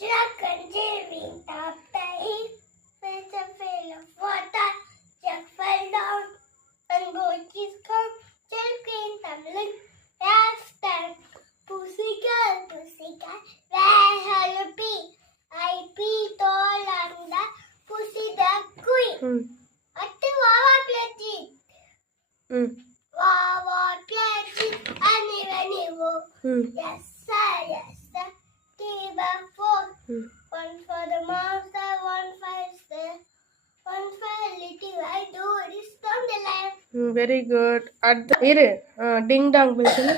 Jack and Jerry tapped the hill with a pail of water. Jack fell down and Gorky's come. Jill came tumbling after. Pussycat, where have you been? I peed all on the pussy the queen. At the Wawa pledge. Wawa pledge. Anyway. Yes, sir. Give a four. One for the monster, one for the one for little I do this on the land. Very good. Ding dong பேசுங்க.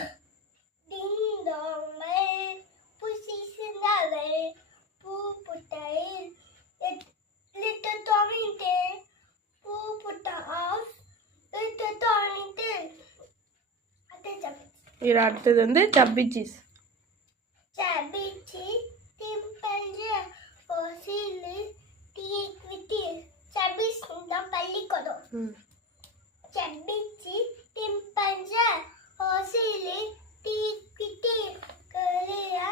Ding dong bell, pussy's in the well, poo put a hill, little Tommy tail, poo put a house, little Tommy tail. அடுத்தது வந்து சப்பி cheese. Chubby cheese, timpanzee, fossily, teeth with it. Chubby the pallicodo. Chubby cheese, timpanzee, fossily, teeth with it. Korea,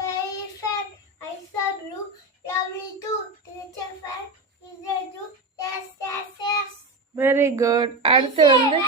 very fat. I saw blue, lovely too. Teacher fat, is there too? Yes. Very good. அடுத்து வந்து